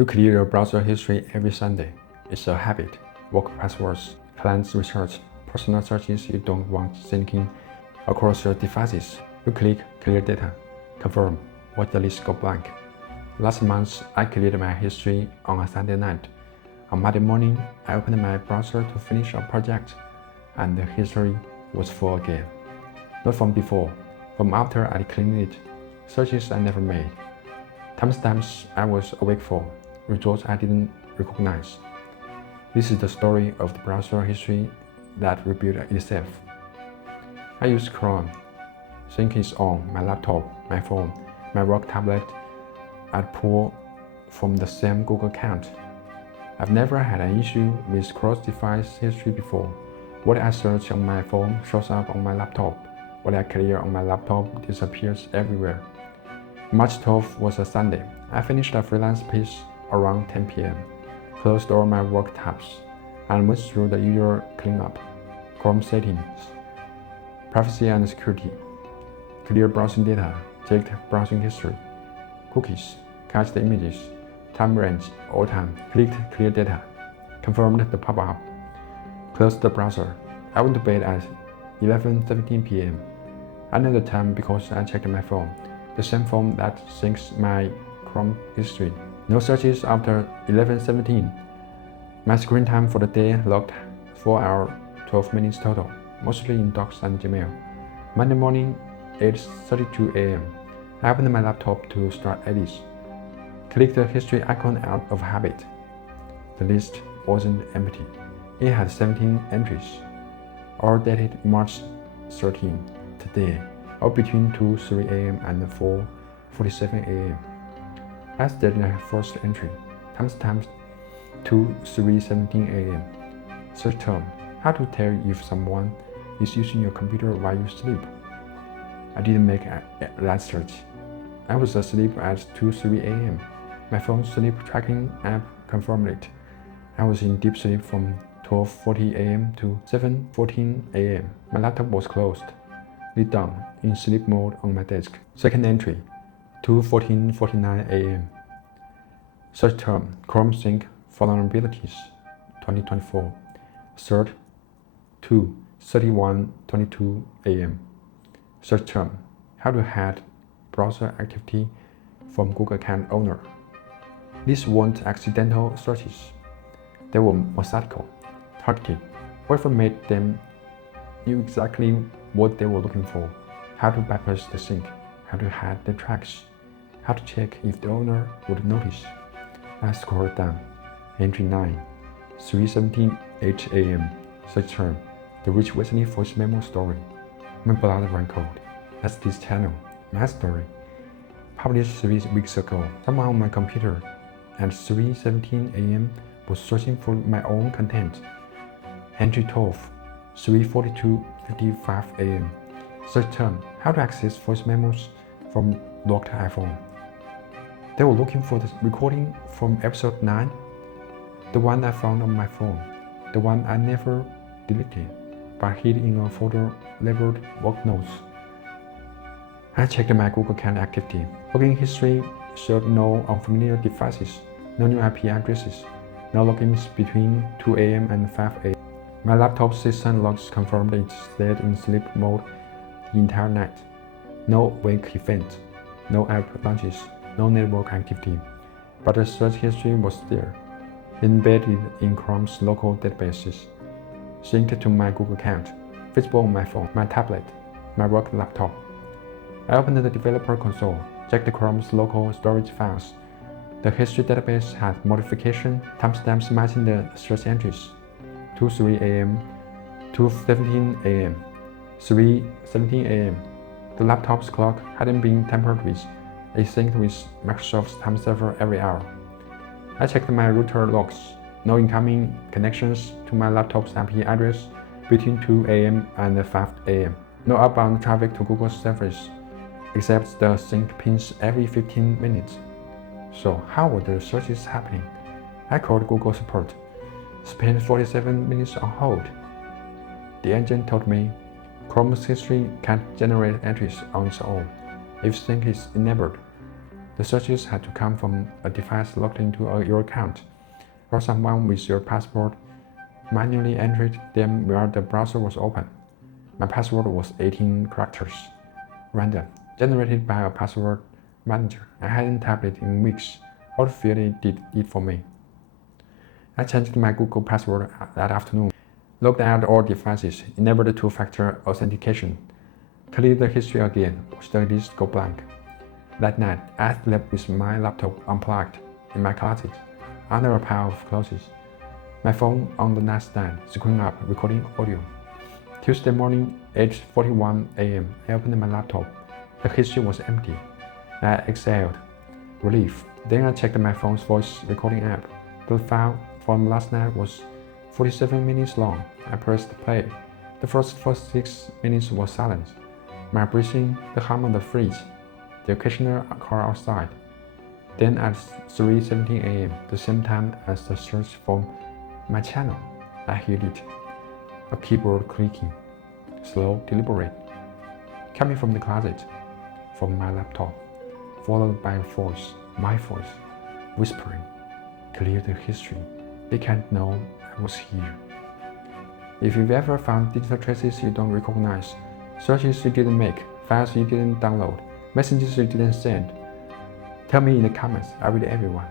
You clear your browser history every Sunday. It's a habit. Work passwords, client research, personal searches you don't want syncing across your devices. You click Clear Data. Confirm. Watch the list go blank. Last month, I cleared my history on a Sunday night. On Monday morning, I opened my browser to finish a project, and the history was full again. Not from before, from after I cleaned it. Searches I never made. Timestamps I was awake for. Results I didn't recognize. This is the story of the browser history that rebuilt itself. I use Chrome. Sync is on my laptop, my phone, my work tablet. I pull from the same Google account. I've never had an issue with cross-device history before. What I search on my phone shows up on my laptop. What I clear on my laptop disappears everywhere. March 12th was a Sunday. I finished a freelance piece around 10 p.m., closed all my work tabs, and went through the usual cleanup. Chrome settings, privacy and security, clear browsing data, checked browsing history, cookies, cached images, time range, all time, clicked clear data, confirmed the pop-up, closed the browser. I went to bed at 11:17 p.m. I know the time because I checked my phone, the same phone that syncs my Chrome history. No searches after 11:17. My screen time for the day logged 4 hours 12 minutes total, mostly in Docs and Gmail. Monday morning, 8:32 a.m. I opened my laptop to start edits. Click the history icon out of habit. The list wasn't empty. It had 17 entries, all dated March 13, today, all between 2:03 a.m. and 4:47 a.m. I stated the first entry, timestamp 2:17 a.m. Search term, how to tell if someone is using your computer while you sleep. I didn't make that search. I was asleep at 2:03 a.m. My phone sleep tracking app confirmed it. I was in deep sleep from 12:40 a.m. to 7:14 a.m. My laptop was closed, lit down, in sleep mode on my desk. Second entry, 2:49 a.m. Search term, Chrome Sync Vulnerabilities, 2024. Third, 2:31:22 a.m. Search term, how to hide browser activity from Google account owner. These weren't accidental searches. They were methodical, targeted. Whoever made them knew exactly what they were looking for, how to bypass the sync, how to hide the tracks, how to check if the owner would notice. I scrolled down. Entry 9, 3:78 a.m. Search term, the Rich Wesley voice memo story. My blood ran cold. That's this channel, my story. Published 3 weeks ago. Someone on my computer at 3:17 a.m. was searching for my own content. Entry 12, 3:42:55 a.m. Search term, how to access voice memos from locked iPhone. They were looking for the recording from episode 9, the one I found on my phone, the one I never deleted, but hid in a folder labeled Work Notes. I checked my Google account activity. Login history showed no unfamiliar devices, no new IP addresses, no logins between 2 a.m. and 5 a.m. My laptop system logs confirmed it stayed in sleep mode the entire night. No wake event, no app launches, no network activity, but the search history was there, embedded in Chrome's local databases, synced to my Google account, visible on my phone, my tablet, my work laptop. I opened the developer console, checked Chrome's local storage files. The history database had modification timestamps matching the search entries: 2:03 a.m., 2:17 a.m., 3:17 a.m. The laptop's clock hadn't been tampered with. It synced with Microsoft's time server every hour. I checked my router logs. No incoming connections to my laptop's IP address between 2 a.m. and 5 a.m. No outbound traffic to Google's servers, except the sync pings every 15 minutes. So how were the searches happening? I called Google support, spent 47 minutes on hold. The engine told me Chrome's history can't generate entries on its own if sync is enabled. The searches had to come from a device logged into your account, or someone with your password manually entered them where the browser was open. My password was 18 characters, random, generated by a password manager. I hadn't tapped it in weeks. Autofill did it for me. I changed my Google password that afternoon, looked at all devices, enabled two-factor authentication, cleared the history again, watched the list go blank. That night, I slept with my laptop unplugged in my closet, under a pile of clothes. My phone on the nightstand, screen up, recording audio. Tuesday morning, 8:41 a.m., I opened my laptop. The history was empty. I exhaled, relief. Then I checked my phone's voice recording app. The file from last night was 47 minutes long. I pressed play. The first 46 minutes was silence. My breathing, the hum of the fridge, the occasional car outside. Then at 3:17 a.m., the same time as the search for my channel, I heard it. A keyboard clicking, slow, deliberate, coming from the closet, from my laptop, followed by a voice, my voice, whispering, clear the history. They can't know I was here. If you've ever found digital traces you don't recognize, searches you didn't make, files you didn't download, messages you didn't send, tell me in the comments. I read everyone.